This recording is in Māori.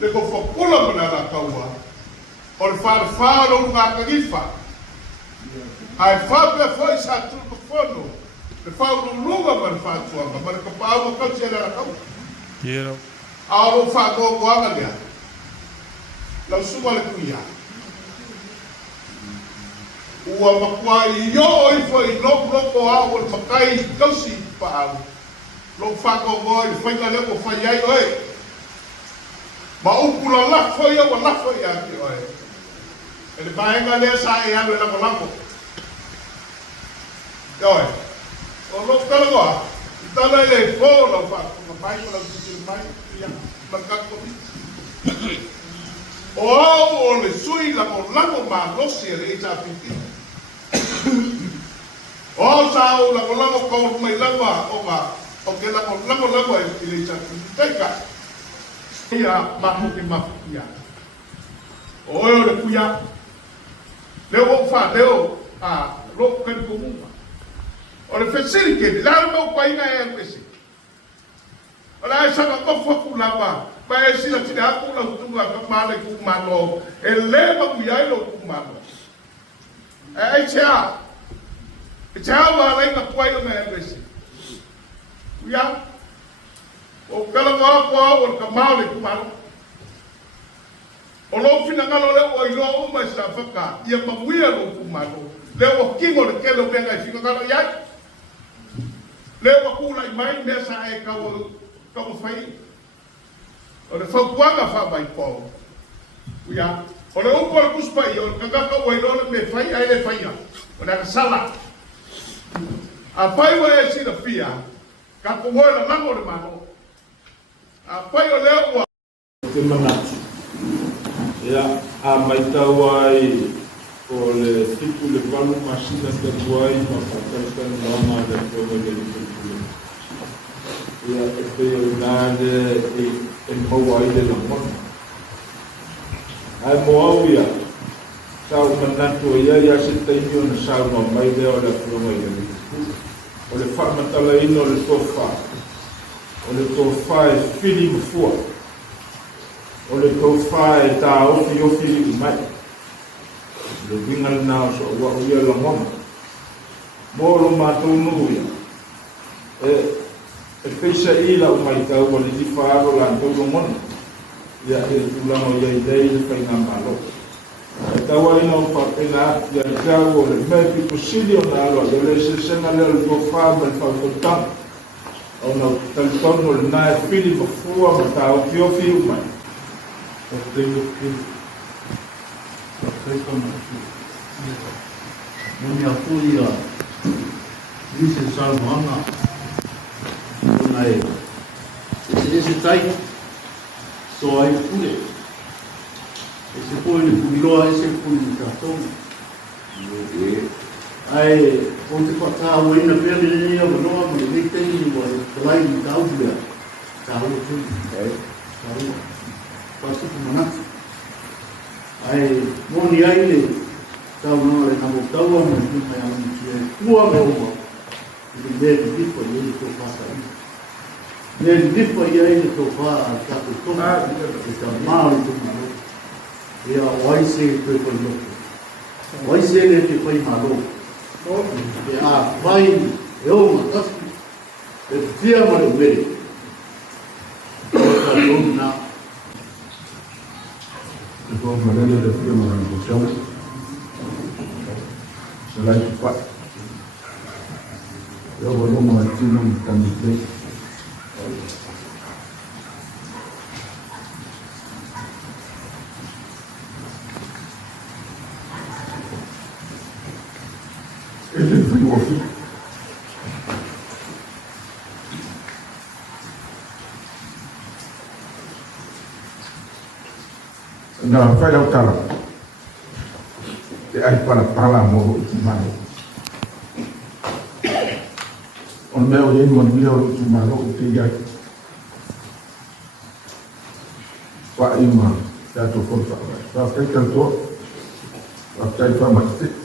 le ko fokula mana la kaua o le whaarwharo ngā kangifa ai whapea foi sa tuku whono le whaurulunga ma le whaatuanga ma le kapāua kauti ala la kaua aoro whaangoanga lea lau suma le kuia ua makua i o i foi loko au le makai kausi paau lo whaangoa i whainga leo o whai ai oe ma upula lafo ia wa lafo ia ki oe e le baenga lea sa e anu e lako oe o lo kalagoa i tala e le po lau whaangoa mai o lau tiki mai ia markako o au o le sui lako ma losi e le ita piti o sa au lako kou mai lama o ke lako e le ita piti teika ia mahu ia o e le kuia leo fa leo a lo kan komunga o le facility la no kwaina e kwesi ala sa ko foku lava pa e sila tira ku la tunga ka male ku malo e le ma ku ia lo ku malo e cha wa la ka kwaina me kwesi ia o kala ko o ka male ku malo o lo fina ngalo le o ilo o ma sa faka ia ma muia lo ku malo le o kingo le kelo benga fika ngalo ia le o ku la mai me sa e ka o fai o le fakuanga fa mai po ia o le upo le kuspa o ka ka o ilo le me fai ai le fai o le sala a pai wa e si la fia ka ko mo la mango le malo a pai o leo wa te manatu ia a mai tau ai o le fitu le palu masina te tuai ma whakaikan lama le tōna le fitu ia e pe o nāne e mau ai le lamona ai mo au ia tau manatu ia se teimi o na sau no mai leo le afronga i le fitu o le whamatala ino le tofa o le tofa e fili mfua o le tofa e tā ofi mai le vingal nao so wa o ia la mona mo lo mātou nuu ia e peisa i la o mai kau o le tifaro la ntou lo mona ia e tulano ia i lei le whainga malo e taua ina o whapena ia i kau o le mea ki posili o na aloa ia le se senga lea le tofa ma le whautotanga o na talitono le nae fili mafua ma tā ofi umai o te fili o te kama Moni a fui a Lise Salmoanga Ona e Ese tai So ai pule Ese pule pumiloa ese pule katou Ai o te whaka o ina pia me nea wanoa mo le meitei ni mo e kalai ni tau pia Tau tui Tau Pasuku manatu Ai moni ai le tau no le namo tau mo ni mai ama ni e kua me o le le dipo ni to pasa i le dipo ia i to pa ka to e ta mau to malo ia wai se ko ko no wai se le te ko malo e a vai e o matas e tia mo le veri o na Então, a maneira de fazer uma negociação será eficaz. Eu vou dar uma ativa no comitê. Ele foi o ofício. Não, vai ao talo. Aí para falar mo malo. O meu irmão viu o malo que já. Pak imam jatuh korban. Tapi tentu waktu itu masih